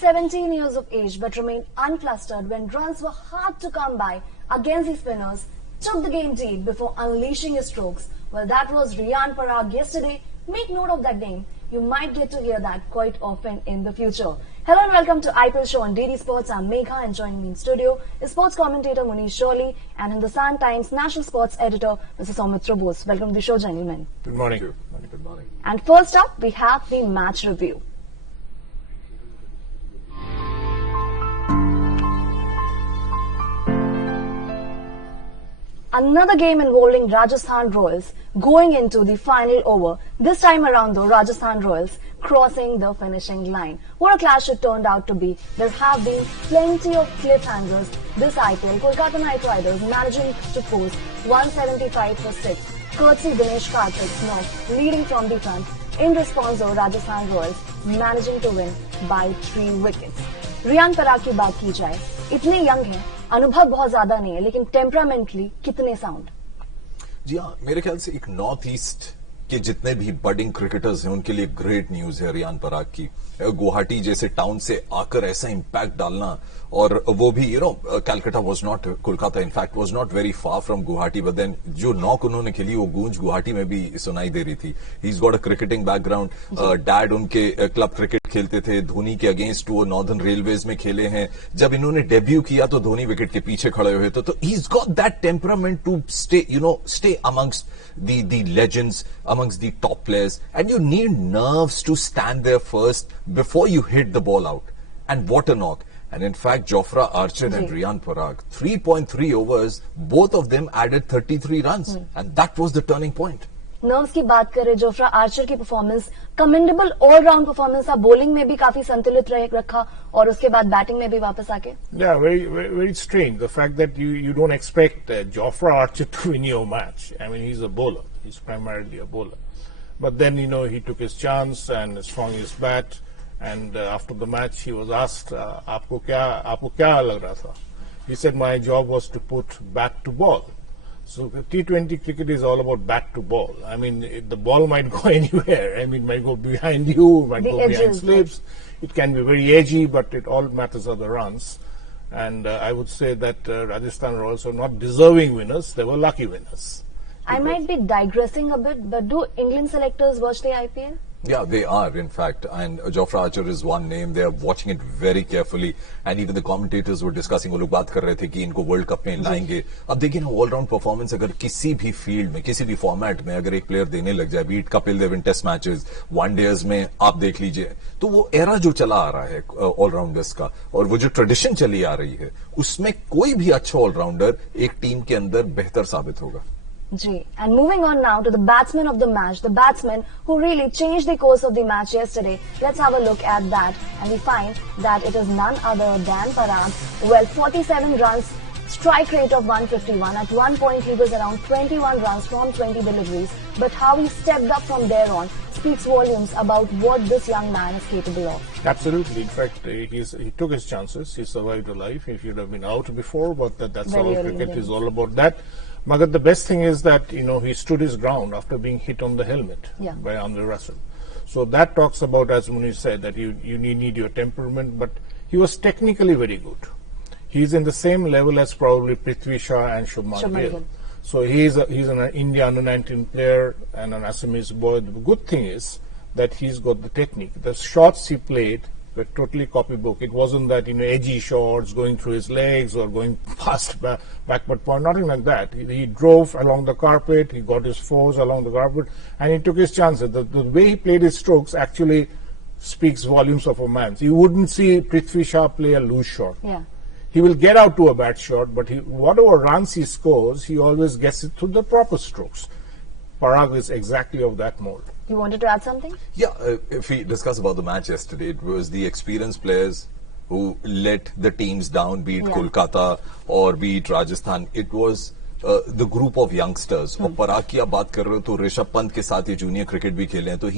17 years of age but remained unflustered when runs were hard to come by against the spinners, took the game deep before unleashing his strokes. Well, that was Riyan Parag yesterday. Make note of that name. You might get to hear that quite often in the future. Hello and welcome to IPL Show on DD Sports. I'm Megha and joining me in studio is sports commentator Munish Shirley and Hindustan Times National Sports Editor Mr. Soumitra Bose. Welcome to the show, gentlemen. Good morning. Good morning. And first up, we have the match review. Another game involving Rajasthan Royals going into the final over. This time around though, Rajasthan Royals crossing the finishing line. What a clash it turned out to be. There have been plenty of cliffhangers this IPL. Kolkata Knight Riders managing to post 175 for 6. Courtesy Dinesh Karthik's knock leading from the front. In response though, Rajasthan Royals managing to win by 3 wickets. Riyan Parag की बात की जाए, इतने young हैं, अनुभव बहुत ज्यादा नहीं है, लेकिन टेम्परामेंटली कितने साउंड? जी हाँ, मेरे ख्याल से एक नॉर्थ ईस्ट के जितने भी बडिंग क्रिकेटर्स हैं उनके लिए ग्रेट न्यूज है रियान पराग की। गुवाहाटी जैसे टाउन से आकर ऐसा इंपैक्ट डालना, और वो भी Calcutta was not, Kolkata in fact was not very far from Guwahati, but then जो नॉक उन्होंने खेली वो गूंज गुवाहाटी में भी सुनाई दे रही थी। ही is got a cricketing background, dad उनके क्लब क्रिकेट खेलते थे, धोनी के अगेंस्ट वो नॉर्दर्न रेलवेज में खेले हैं। जब इन्होंने डेब्यू किया तो धोनी विकेट के पीछे खड़े हुए थे, तो he is got that temperament to stay amongst the legends, amongst the top players, and you need nerves to stand there first before you hit the ball out. And what a knock. And in fact, Jofra Archer and Riyan Parag, 3.3 overs, both of them added 33 runs. And that was the turning point. Nerves की बात करें, Jofra Archer की performance commendable all-round performance था, bowling में भी काफी संतुलित रखा और उसके बाद बैटिंग में भी वापस आके very strange the fact that you don't expect Jofra Archer to win your match. I mean, he's a bowler, he's primarily a bowler, but then he took his chance and swung his bat, and after the match he was asked आपको क्या लग रहा था? He said my job was to put bat to ball. So T20 cricket is all about bat to ball. I mean, the ball might go anywhere. I mean, it might go behind you, might go behind slips. It can be very edgy, but it all matters are the runs. And I would say that Rajasthan Royals are not deserving winners. They were lucky winners. I might be digressing a bit, but do England selectors watch the IPL? Yeah, they are, in fact. And Jofra Archer is one name. They are watching it very carefully. And even the commentators were discussing, वो लोग बात कर रहे थे कि इनको world cup में लाएंगे। अब देखिए ना, ऑलराउंड परफॉर्मेंस अगर किसी भी फील्ड में, किसी भी फॉर्मेट में अगर एक प्लेयर देने लग जाए, बीट कपिल देव इन टेस्ट मैचेस, वनडेज में आप देख लीजिए, तो वो एरा जो चला आ रहा है ऑलराउंडर्स का, और वो जो ट्रेडिशन चली आ रही है, उसमें कोई भी अच्छा ऑलराउंडर एक टीम के अंदर बेहतर साबित होगा। And moving on now to the batsman of the match, the batsman who really changed the course of the match yesterday. Let's have a look at that, and we find that it is none other than Parag. Well, 47 runs, strike rate of 151. At one point he was around 21 runs from 20 deliveries, but how he stepped up from there on speaks volumes about what this young man is capable of. Absolutely. In fact, he took his chances. He survived a life. He should have been out before, but that's how cricket is all about that. Magar, the best thing is that, he stood his ground after being hit on the helmet by Andre Russell. So that talks about, as Munish said, that you need your temperament, but he was technically very good. He's in the same level as probably Prithvi Shaw and Shubman Gill. So he's an India under-19 player and an Assamese boy. The good thing is that he's got the technique. The shots he played were totally copybook. It wasn't that edgy shots going through his legs or going past backward point, nothing like that. He drove along the carpet, he got his fours along the carpet, and he took his chances. The way he played his strokes actually speaks volumes of a man. You wouldn't see Prithvi Shaw play a loose shot. Yeah. He will get out to a bad shot, but whatever runs he scores, he always gets it through the proper strokes. Parag is exactly of that mold. You wanted to add something? Yeah, if we discuss about the match yesterday, it was the experienced players who let the teams down, be it Kolkata or be it Rajasthan. It was the group of youngsters. और पराग की आप बात कर रहे हो तो ऋषभ पंत के साथ ये जूनियर क्रिकेट भी खेले हैं, तो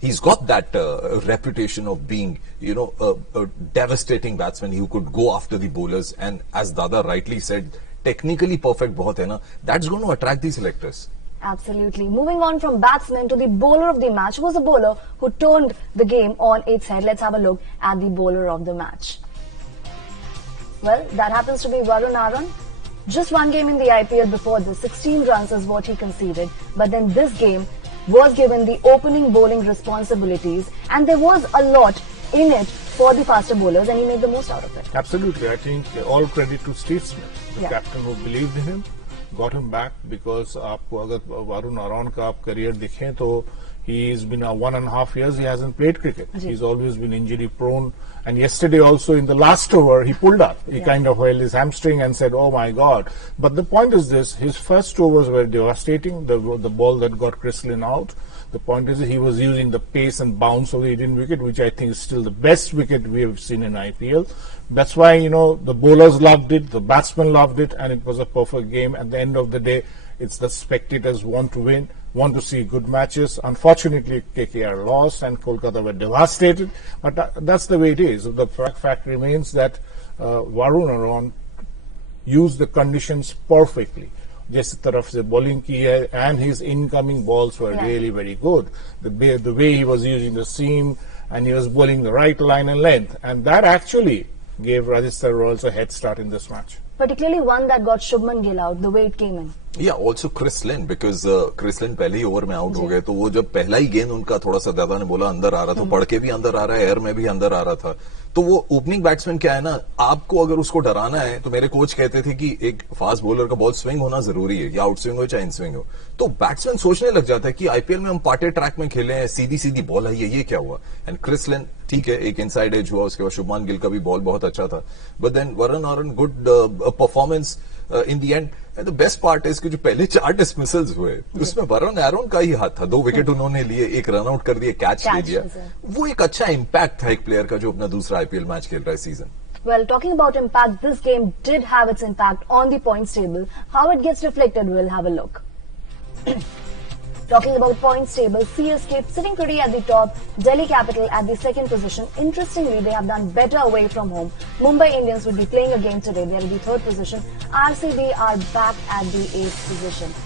he's got that reputation of being a devastating batsman who could go after the bowlers, and as Dada rightly said, technically perfect बहुत है ना, that's going to attract the selectors. Absolutely. Moving on from batsman to the bowler of the match, was a bowler who turned the game on its head. Let's have a look at the bowler of the match. Well, that happens to be Varun Aaron. Just one game in the IPL before this, 16 runs is what he conceded. But then this game was given the opening bowling responsibilities, and there was a lot in it for the faster bowlers, and he made the most out of it. Absolutely. I think all credit to Steve Smith, the captain who believed in him, got him back, because आपको अगर वरुण आरोन का आप career देखें तो he's been 1.5 years he hasn't played cricket. He's always been injury prone, and yesterday also in the last over he pulled up. He kind of held his hamstring and said, "Oh my God!" But the point is this: his first overs were devastating. The ball that got Chris Lynn out. The point is he was using the pace and bounce of the Indian wicket, which I think is still the best wicket we have seen in IPL. That's why, the bowlers loved it, the batsmen loved it, and it was a perfect game. At the end of the day, it's the spectators want to win, want to see good matches. Unfortunately, KKR lost and Kolkata were devastated, but that's the way it is. The fact remains that Varun Aaron used the conditions perfectly. जिस तरफ से bowling की है, and his incoming balls were really very good. The way he was using the seam, and he was bowling the right line and length, and that actually gave Rajasthan Royals a head start in this match. Particularly one that got Shubman Gill out, the way it came in. Yeah, also Chris Lynn, because Chris Lynn पहले ही over में out हो गए, तो वो जब पहला ही गेंद उनका थोड़ा सा दादा ने बोला अंदर आ रहा था, पढ़ के भी अंदर आ रहा है, एयर में भी अंदर आ रहा था, तो वो ओपनिंग बैट्समैन क्या है ना, आपको अगर उसको डराना है, तो मेरे कोच कहते थे कि एक फास्ट बॉलर का बॉल स्विंग होना जरूरी है, या आउट स्विंग हो चाहे इन स्विंग हो, तो बैट्समैन सोचने लग जाता है कि आईपीएल में हम पार्टे ट्रैक में खेले हैं, सीधी सीधी बॉल आई है, ये क्या हुआ. एंड क्रिस लिन ठीक है, एक इनसाइड एज हुआ, उसके बाद शुभमान गिल का भी बॉल बहुत अच्छा था, but then Varun Aaron good performance in the end. And the best part है कि जो पहले 4 डिसमिसल्स हुए उसमें वरुण आरोन का ही हाथ था. 2 विकेट उन्होंने लिए, एक रन आउट कर दिए, कैच ले दिया. वो एक अच्छा इम्पैक्ट था एक प्लेयर का जो अपना दूसरा आईपीएल मैच खेल रहा है season. Well, talking about impact, this game did have its impact on the points table. How it gets reflected, we'll have a look. Talking about points table, CSK sitting pretty at the top, Delhi Capital at the second position. Interestingly, they have done better away from home. Mumbai Indians will be playing a game today. They are in the third position. RCB are back at the 8th position.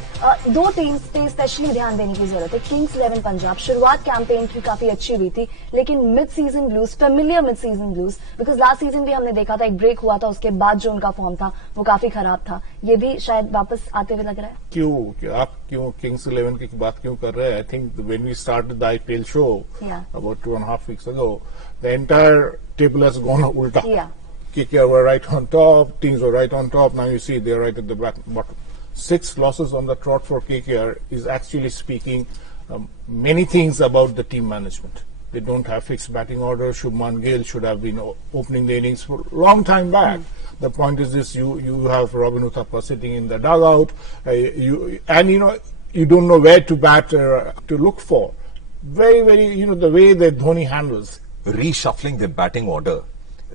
दो teams पे specially ध्यान देने की जरूरत है. Kings 11 Punjab शुरुआत campaign की काफी अच्छी हुई थी, लेकिन mid season blues, familiar mid season blues, because last season भी हमने देखा था एक ब्रेक हुआ था, उसके बाद जो उनका फॉर्म था वो काफी खराब था. ये भी शायद वापस आते हुए लग रहा है. आप क्यों किंग्स 11 की बात क्यों कर रहे हैं? I think when we started the IPL show about 2.5 weeks ago, the entire table has gone ulta. KKR were right on top, teams were right on top. Now you see they're right at the bottom. 6 losses on the trot for KKR is actually speaking many things about the team management. They don't have fixed batting order. Shubman Gill should have been opening the innings for a long time back. The point is this: you have Robin Uthappa sitting in the dugout, you don't know where to bat to look for. Very, very, the way that Dhoni handles reshuffling their batting order.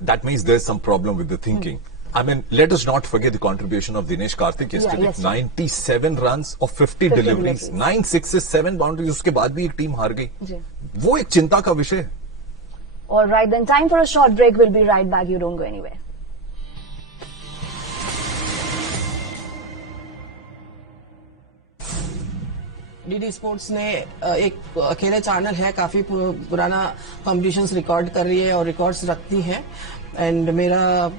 That means there's some problem with the thinking. I mean, let us not forget the contribution of Dinesh Karthik yesterday. 97 runs of 50 deliveries, 9 sixes, 7 boundaries. उसके बाद भी एक team हार गई. वो एक चिंता का विषय है. All right, then time for a short break. We'll be right back. You don't go anywhere. DD sports ने एक अकेले चैनल है, काफी पुराना कॉम्पिटिशंस रिकॉर्ड कर रही है और रिकॉर्ड्स रखती है. एंड मेरा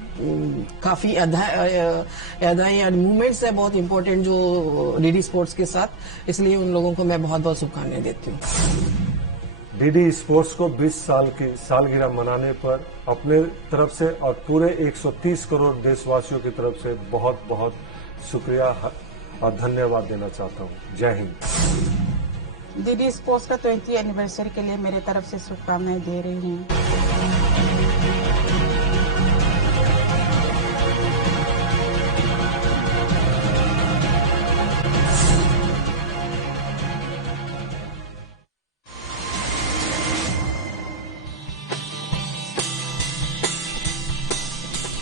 काफी अदाएं और मूवमेंट्स है बहुत इंपॉर्टेंट जो डीडी स्पोर्ट्स के साथ, इसलिए उन लोगों को मैं बहुत बहुत शुभकामनाएं देती हूँ. डीडी स्पोर्ट्स को 20 साल की सालगिरह मनाने पर अपने तरफ से और पूरे 130 करोड़ देशवासियों की तरफ से बहुत बहुत शुक्रिया और धन्यवाद देना चाहता हूँ. जय हिंद. डीडी स्पोर्ट्स का 20th एनिवर्सरी के लिए मेरे तरफ से शुभकामनाएं दे रही हूँ.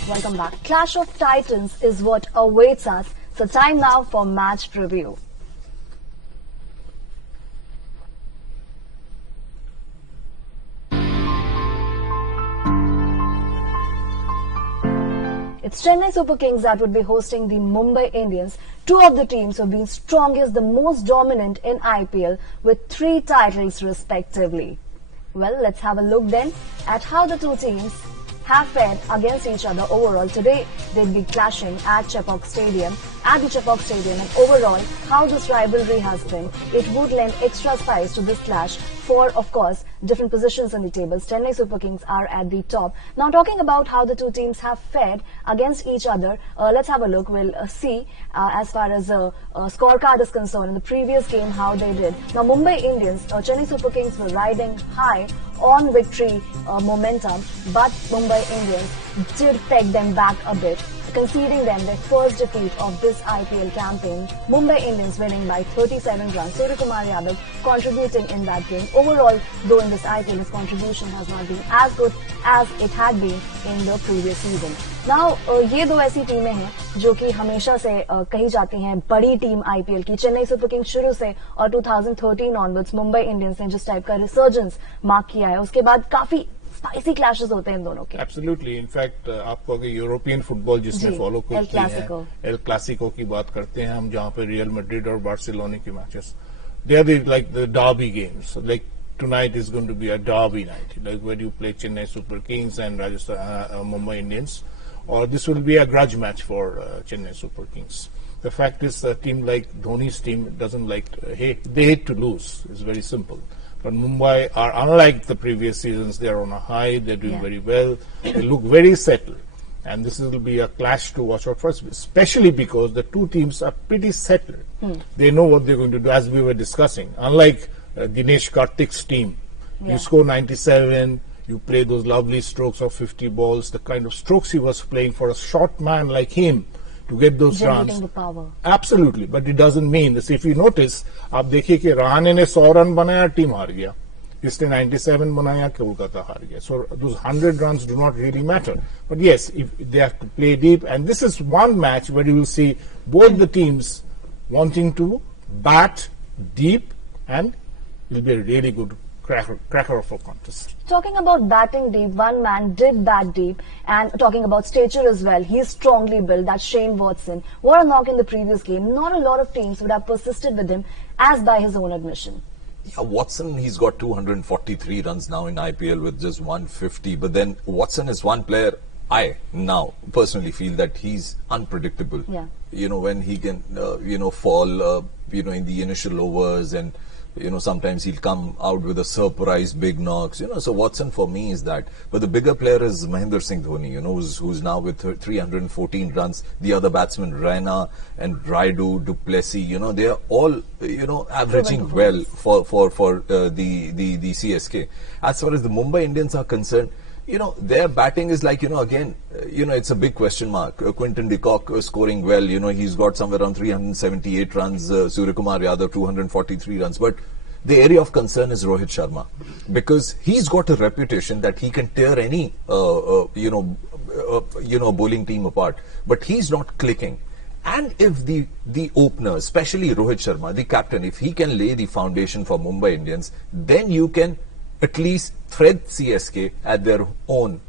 Welcome back. Clash of Titans is what awaits us. So time now for match preview. It's Chennai Super Kings that would be hosting the Mumbai Indians, two of the teams who have been strongest, the most dominant in IPL with 3 titles respectively. Well, let's have a look then at how the two teams have fared against each other overall. Today, they'd be clashing at the Chepauk Stadium, and overall, how this rivalry has been. It would lend extra spice to this clash for, of course, different positions in the tables. Chennai Super Kings are at the top. Now, talking about how the two teams have fared against each other, let's have a look. We'll see as far as scorecard is concerned in the previous game how they did. Now, Mumbai Indians, Chennai Super Kings were riding high on victory momentum, but Mumbai Indians did peg them back a bit, conceding them their first defeat of this IPL campaign. Mumbai Indians winning by 37 runs. Suryakumar Yadav contributing in that game. Overall, though in this IPL, his contribution has not been as good as it had been in the previous season. Now, ये दो ऐसी टीमें हैं जो कि हमेशा से कही जाती हैं बड़ी टीम आईपीएल की. चेन्नई सुपर किंग्स शुरू से और 2013 ऑनवर्ड्स मुंबई इंडियंस ने जिस टाइप का रिसर्जेंस मार्क किया है, उसके बाद काफी स्पाइसी क्लैशेस होते हैं इन दोनों के. एब्सोल्युटली. इनफैक्ट आपको अगर यूरोपियन फुटबॉल जिसने फॉलो करती है, एल क्लासिको की बात करते हैं हम, जहां पे रियल मैड्रिड और बार्सिलोना के matches, they are like the derby games. Like tonight is going to be a derby night, like where you play Chennai Super Kings and Mumbai Indians, or this will be a grudge match for Chennai Super Kings. The fact is, a team like Dhoni's team doesn't like they hate to lose. It's very simple. But Mumbai are unlike the previous seasons. They're on a high. They're doing very well. They look very settled, and this will be a clash to watch out for, especially because the two teams are pretty settled. They know what they're going to do, as we were discussing. Unlike Dinesh Karthik's team, you score 97, you play those lovely strokes of 50 balls, the kind of strokes he was playing for a short man like him to get those runs. The power. Absolutely, but it doesn't mean this. If you notice, आप देखिए कि रहाणे ने 100 run बनाया, team हार गया. इसने 97 बनाया, कोलकाता हार गया. So those 100 runs do not really matter. But yes, if they have to play deep, and this is one match where you will see both the teams wanting to bat deep, and it will be a really good cracker of a contest. Talking about batting deep, one man did bat deep, and talking about stature as well, he is strongly built. That's Shane Watson. What a knock in the previous game. Not a lot of teams would have persisted with him, as by his own admission. Yeah, Watson, he's got 243 runs now in IPL with just 150. But then Watson is one player I now personally feel that he's unpredictable. Yeah. You know, when he can, fall, in the initial overs, and sometimes he'll come out with a surprise big knocks, so Watson for me is that. But the bigger player is Mahendra Singh Dhoni, who's now with 314 runs. The other batsmen, Raina and Raidu, Duplessis, they are all, averaging well for the CSK. As far as the Mumbai Indians are concerned, their batting is like, again, it's a big question mark. Quinton de Kock scoring well, he's got somewhere around 378 runs, Suryakumar Yadav 243 runs. But the area of concern is Rohit Sharma, because he's got a reputation that he can tear any, bowling team apart. But he's not clicking. And if the opener, especially Rohit Sharma, the captain, if he can lay the foundation for Mumbai Indians, then you can at least thread CSK at their own,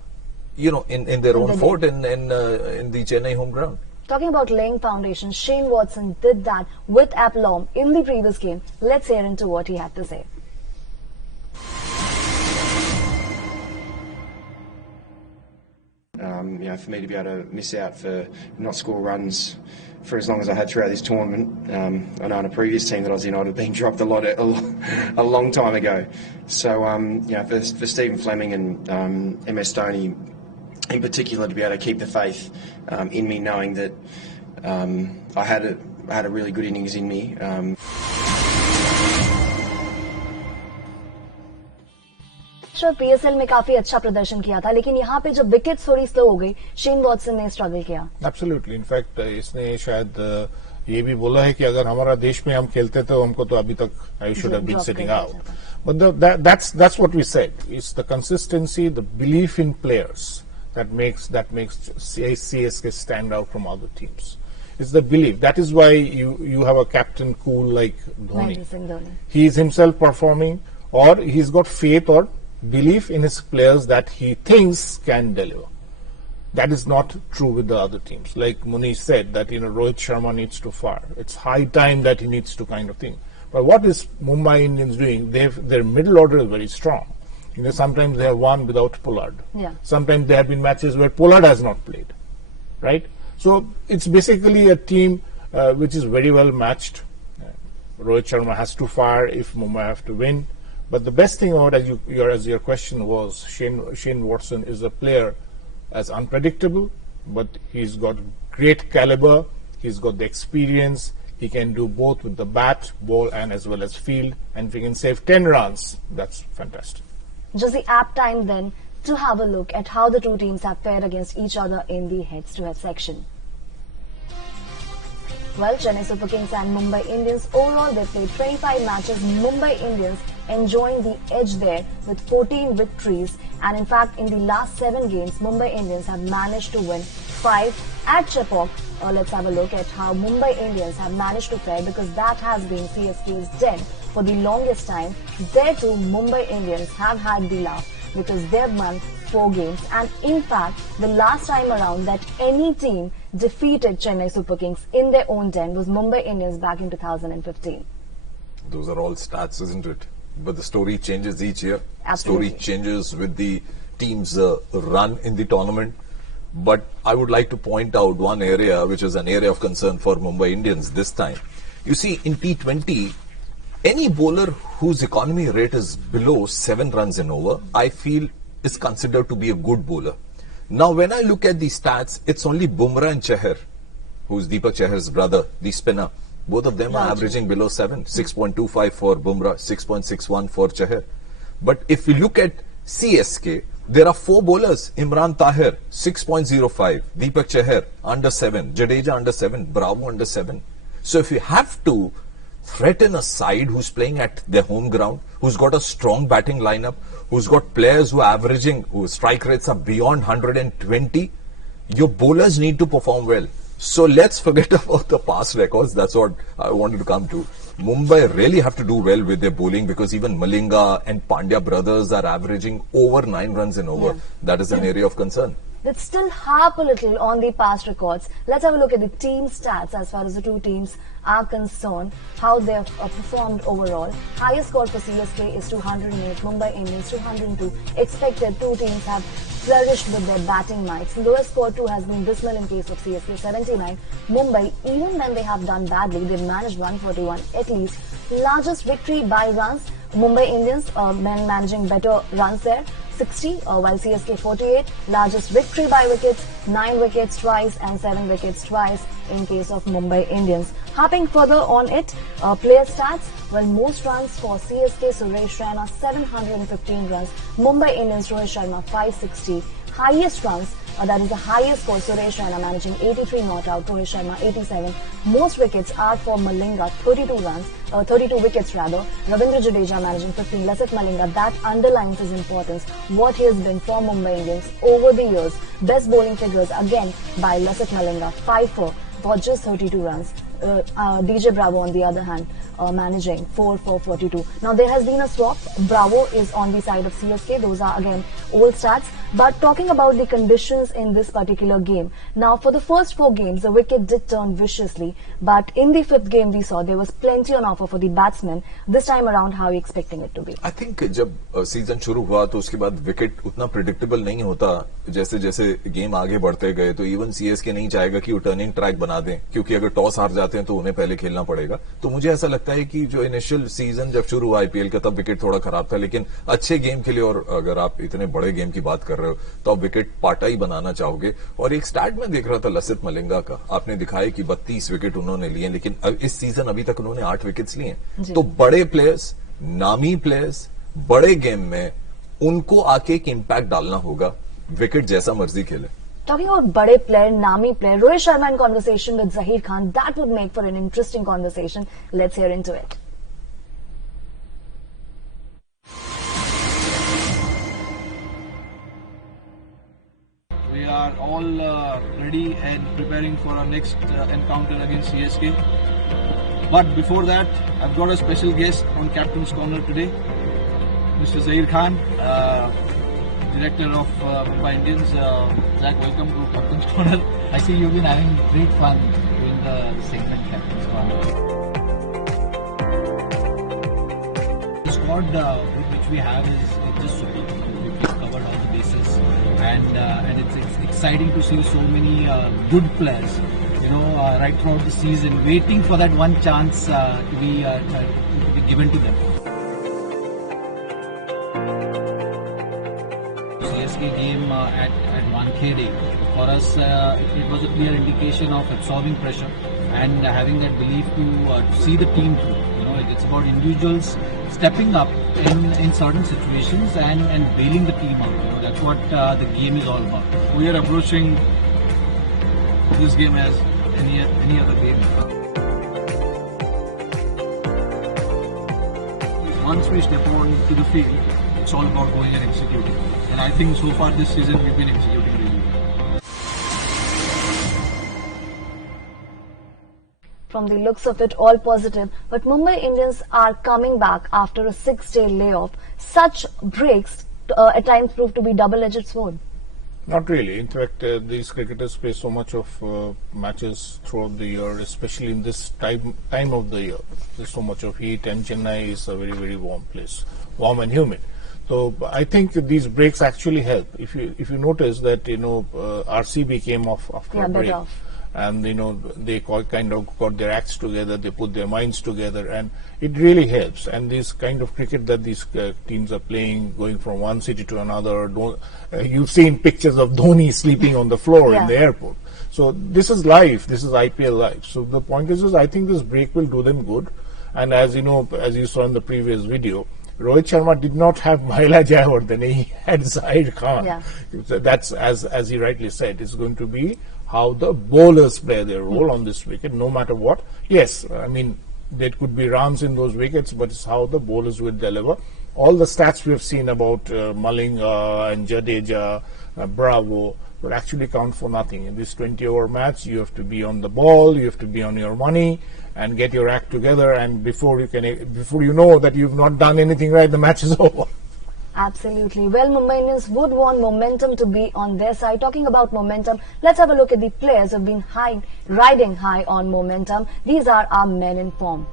in their own fort in the Chennai home ground. Talking about laying foundation, Shane Watson did that with aplomb in the previous game. Let's hear into what he had to say. For me to be able to miss out for not score runs for as long as I had throughout this tournament. I know in a previous team that I was in, I'd have been dropped a long time ago. So, for Stephen Fleming and MS Stoney in particular, to be able to keep the faith in me, knowing that I had a really good innings in me. PSL में काफी अच्छा प्रदर्शन किया था, लेकिन यहाँ पे जब विकेट्स थोड़ी स्लो हो गई, शेन वॉटसन ने स्ट्रगल किया. एब्सोल्युटली. इनफैक्ट इसने शायद ये भी बोला है कि अगर हमारा देश में हम खेलते तो हमको तो अभी तक I should have been sitting out. But that's what we said. It's the consistency, the belief in players that makes CSK stand out from other teams. It's the belief. That is why you have a captain cool like Dhoni. He is himself performing, or he's got faith or belief in his players that he thinks can deliver. That is not true with the other teams. Like Munish said, that Rohit Sharma needs to fire. It's high time that he needs to kind of thing. But what is Mumbai Indians doing? Their middle order is very strong. Sometimes they have won without Pollard. Yeah. Sometimes there have been matches where Pollard has not played, right? So it's basically a team which is very well matched. Rohit Sharma has to fire if Mumbai have to win. But the best thing about, as your question was, Shane Watson is a player as unpredictable, but he's got great caliber, he's got the experience, he can do both with the bat, ball and as well as field, and if he can save 10 runs, that's fantastic. Just the apt time then to have a look at how the two teams have fared against each other in the heads-to-head section. Well, Chennai Super Kings and Mumbai Indians, overall they played 25 matches. Mumbai Indians enjoying the edge there with 14 victories, and in fact in the last 7 games Mumbai Indians have managed to win 5 at Chepauk. Let's have a look at how Mumbai Indians have managed to fare, because that has been CSK's den for the longest time. There too Mumbai Indians have had the laugh because they've won 4 games, and in fact the last time around that any team defeated Chennai Super Kings in their own den was Mumbai Indians back in 2015. Those are all stats, isn't it? But the story changes each year. Absolutely. Story changes with the team's run in the tournament. But I would like to point out one area which is an area of concern for Mumbai Indians this time. You see, in T20, any bowler whose economy rate is below 7 runs and over, I feel is considered to be a good bowler. Now, when I look at the stats, it's only Bumrah and Chahar, who's Deepak Chahar's brother, the spinner. Both of them are averaging below 7, 6.25 for Bumrah, 6.61 for Chahar. But if we look at CSK, there are 4 bowlers. Imran Tahir, 6.05. Deepak Chahar, under 7. Jadeja, under 7. Bravo, under 7. So if you have to threaten a side who's playing at their home ground, who's got a strong batting lineup, who's got players who are averaging, whose strike rates are beyond 120, your bowlers need to perform well. So let's forget about the past records. That's what I wanted to come to. Mumbai really have to do well with their bowling, because even Malinga and Pandya brothers are averaging over 9 runs and over. Yeah. That is an area of concern. Let's still harp a little on the past records. Let's have a look at the team stats as far as the two teams are concerned, how they have performed overall. Highest score for CSK is 208, Mumbai Indians 202. Expected, two teams have flourished with their batting mights. Lowest score too has been dismal in case of CSK, 79. Mumbai, even when they have done badly, they've managed 141 at least. Largest victory by runs, Mumbai Indians managing better runs there, 60, while CSK 48. Largest victory by wickets, 9 wickets twice and 7 wickets twice in case of Mumbai Indians. Harping further on it, player stats, well, most runs for CSK, Suresh Raina 715 runs, Mumbai Indians, Rohit Sharma 560. Highest runs, that is the highest score, Suresh Raina managing 83 not out, Rohit Sharma 87. Most wickets are for Malinga, 32 wickets rather. Ravindra Jadeja managing 15. Lasith Malinga, that underlines his importance, what he has been for Mumbai Indians over the years. Best bowling figures again by Lasith Malinga, 5-4 for just 32 runs. DJ Bravo on the other hand managing 4 for 42. Now there has been a swap. Bravo is on the side of CSK. Those are again old stats. But talking about the conditions in this particular game. Now for the first 4 games the wicket did turn viciously, but in the 5th game we saw there was plenty on offer for the batsmen. This time around, how are you expecting it to be? I think जब season शुरू हुआ तो उसके बाद wicket उतना predictable नहीं होता. जैसे जैसे गेम आगे बढ़ते गए तो इवन सीएसके नहीं चाहेगा कि वो टर्निंग ट्रैक बना दें, क्योंकि अगर टॉस हार जाते हैं तो उन्हें पहले खेलना पड़ेगा. तो मुझे ऐसा लगता है कि जो इनिशियल सीजन जब शुरू हुआ आईपीएल का, तब विकेट थोड़ा खराब था, लेकिन अच्छे गेम के लिए, और अगर आप इतने बड़े गेम की बात कर रहे हो तो आप विकेट पाटा ही बनाना चाहोगे. और एक स्टैट में देख रहा था लसित मलिंगा का, आपने दिखाया कि 32 विकेट उन्होंने लिए, लेकिन इस सीजन अभी तक उन्होंने 8 विकेट्स लिए. तो बड़े प्लेयर्स, नामी प्लेयर्स, बड़े गेम में उनको आके एक इम्पैक्ट डालना होगा, विकेट जैसा मर्जी खेले. Talking about bade player, Nami player, Rohit Sharma in conversation with Zahir Khan, that would make for an interesting conversation. Let's hear into it. We are all ready and preparing for our next encounter against CSK. But before that, I've got a special guest on Captain's Corner today, Mr. Zahir Khan, director of Mumbai Indians. Zach, welcome to Captain's Corner. I see you've been having great fun doing the segment Captain's Corner. The squad which we have is just superb. We've covered all the bases, and it's exciting to see so many good players. Right throughout the season, waiting for that one chance to be given to them. CSK game at Wankhede, for us it was a clear indication of absorbing pressure and having that belief to see the team through. It's about individuals stepping up in certain situations and bailing the team out. That's what the game is all about. We are approaching this game as any other game. Once we step on to the field, it's all about going and executing. And I think so far this season we've been executing really well. From the looks of it, all positive, but Mumbai Indians are coming back after a 6-day layoff. Such breaks at times prove to be double-edged sword. Not really. In fact, these cricketers play so much of matches throughout the year, especially in this time of the year. There's so much of heat, and Chennai is a very, very warm place, warm and humid. So I think these breaks actually help. If you notice that RCB came off after a break, and they kind of got their acts together, they put their minds together, and it really helps. And this kind of cricket that these teams are playing, going from one city to another, you've seen pictures of Dhoni sleeping on the floor in the airport. So this is life. This is IPL life. So the point is I think this break will do them good. And as you saw in the previous video, Rohit Sharma did not have Mahela Jayawardene, he had Zahir Khan. Yeah. That's, as he rightly said, it's going to be how the bowlers play their role on this wicket, no matter what. Yes, I mean, there could be runs in those wickets, but it's how the bowlers will deliver. All the stats we have seen about Malinga and Jadeja, Bravo, will actually count for nothing. In this 20-over match, you have to be on the ball, you have to be on your money, and get your act together, and before you know that you've not done anything right, the match is over. Absolutely. Well, Mumbai Indians would want momentum to be on their side. Talking about momentum, let's have a look at the players who have been riding high on momentum. These are our men in form.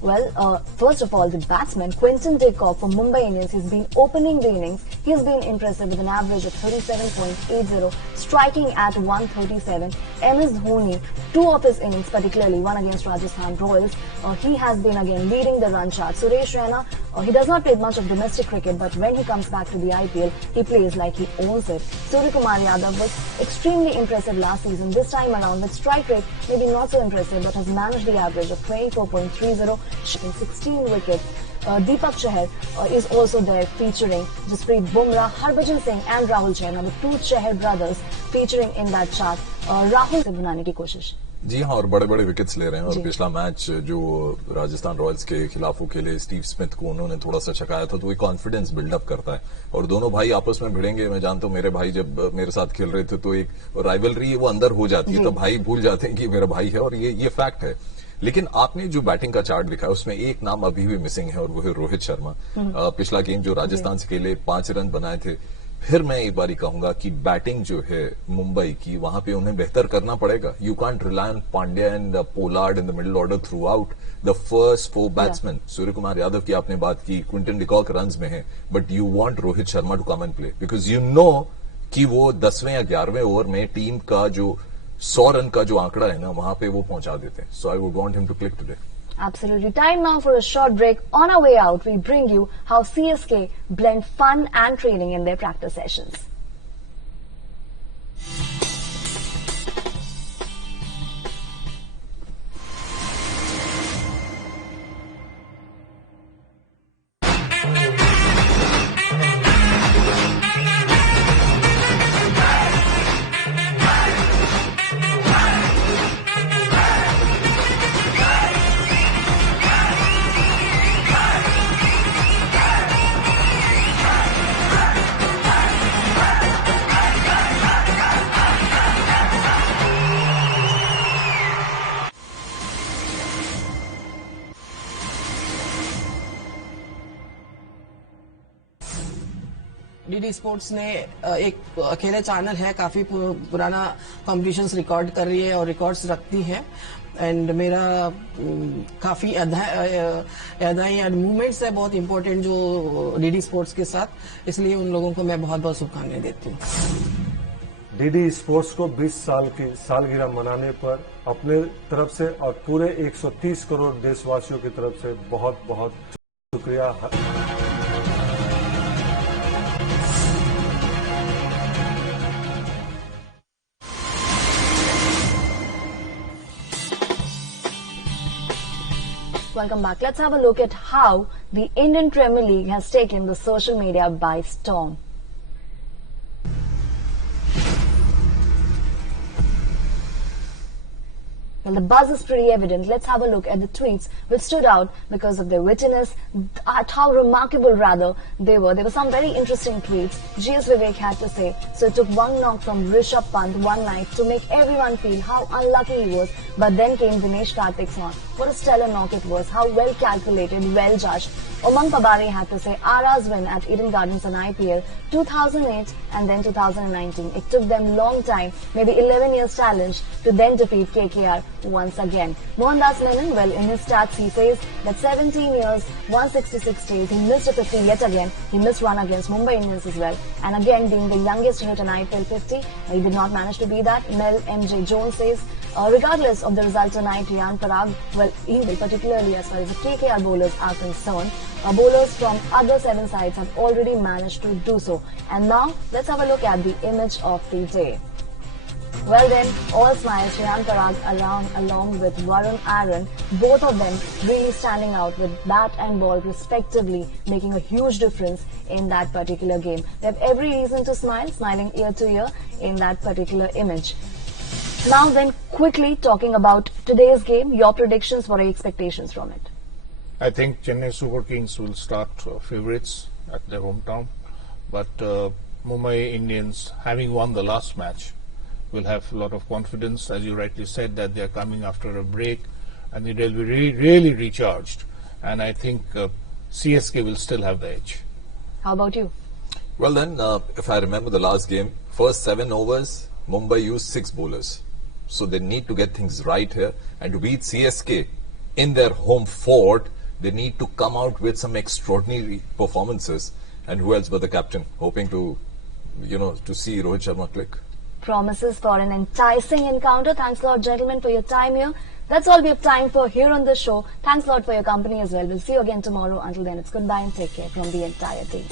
Well, first of all, the batsman, Quinton de Kock from Mumbai Indians, he's been opening the innings. He's been impressive with an average of 37.80, striking at 137. MS Dhoni, 2 of his innings, particularly one against Rajasthan Royals, he has been again leading the run chart. Suresh Raina, he does not play much of domestic cricket, but when he comes back to the IPL, he plays like he owns it. Suryakumar Yadav was extremely impressive last season. This time around, with strike rate maybe not so impressive, but has managed the average of 24.30. In 16 wickets. Deepak Chahar is also there, featuring Jasprit Bumrah, Harbhajan Singh and Rahul Chahar. The 2 Chahar brothers featuring in that chart. Rahul से बनाने की कोशिश. जी हाँ, और बड़े बड़े wickets ले रहे हैं। और पिछला मैच जो राजस्थान रॉयल्स के खिलाफ वो खेले, स्टीव स्मिथ को उन्होंने थोड़ा सा छकाया था, तो वो कॉन्फिडेंस बिल्डअप करता है। और दोनों भाई आपस में भिड़ेंगे। मैं जानता हूँ, मेरे भाई जब मेरे साथ खेल रहे थे तो एक राइवलरी वो अंदर हो जाती है, तो भाई भूल जाते हैं कि मेरा भाई है, और ये फैक्ट है। लेकिन आपने जो बैटिंग का चार्ट दिखा है उसमें एक नाम अभी भी मिसिंग है, और वो है रोहित शर्मा। पिछला गेम जो राजस्थान से खेले 5 रन बनाए थे। फिर मैं एक बार कहूंगा कि बैटिंग जो है मुंबई की, वहां पे उन्हें बेहतर करना पड़ेगा। You can't rely on Pandya and Pollard in the middle order throughout the first 4 batsman. Suryakumar Yadav की आपने बात की, क्विंटन डिकॉक रन्स में है, but you want Rohit Sharma to come and play, because you know कि वो 10वें या 11वें ओवर में टीम का जो 100 रन का जो आंकड़ा है ना, वहां पे वो पहुंचा देते हैं। So I would want him to click today. Absolutely. Time now for a short break. On our way out, we bring you how CSK blend fun and training in their practice sessions. DD sports ने एक अकेले channel है, काफी पुराना competitions record कर रही है और रिकॉर्ड्स रखती है। एंड मेरा काफी अदाएं एंड मूवमेंट्स है बहुत इंपॉर्टेंट जो डीडी स्पोर्ट्स के साथ, इसलिए उन लोगों को मैं बहुत बहुत शुभकामनाएं देती हूँ। डीडी स्पोर्ट्स को 20 साल की सालगिरह मनाने पर अपने तरफ से और पूरे 130 करोड़ देशवासियों की तरफ से बहुत बहुत शुक्रिया। Welcome back. Let's have a look at how the Indian Premier League has taken the social media by storm. Well, the buzz is pretty evident. Let's have a look at the tweets which stood out because of their wittiness, at how remarkable rather they were. There were some very interesting tweets. GS Vivek had to say, so it took one knock from Rishabh Pant one night to make everyone feel how unlucky he was. But then came Dinesh Karthik's knock. What a stellar knock it was. How well calculated, well judged. Umang Pabari had to say, RR's win at Eden Gardens in IPL 2008 and then 2019. It took them long time, maybe 11 years challenge to then defeat KKR once again. Mohandas Menon, well, in his stats, he says that 17 years, 166 days, he missed a 50 yet again. He missed one against Mumbai Indians as well. And again, being the youngest to hit an IPL 50, he did not manage to be that. Mel MJ Jones says, regardless of the result tonight, Riyan Parag, well, England, particularly as far as the KKR bowlers are concerned, bowlers from other 7 sides have already managed to do so. And now, let's have a look at the image of the day. Well then, all smiles, Riyan Parag along with Varun Aaron, both of them really standing out with bat and ball respectively, making a huge difference in that particular game. They have every reason to smile, smiling ear to ear in that particular image. Now then, quickly talking about today's game, your predictions, what are your expectations from it? I think Chennai Super Kings will start favourites at their hometown, but Mumbai Indians, having won the last match, will have a lot of confidence, as you rightly said, that they are coming after a break and they'll be really recharged. And I think CSK will still have the edge. How about you? Well then, if I remember the last game, first 7 overs, Mumbai used 6 bowlers. So they need to get things right here. And to beat CSK in their home fort, they need to come out with some extraordinary performances. And who else but the captain, hoping to, to see Rohit Sharma click. Promises for an enticing encounter. Thanks a lot, gentlemen, for your time here. That's all we have time for here on the show. Thanks a lot for your company as well. We'll see you again tomorrow. Until then, it's goodbye and take care from the entire team.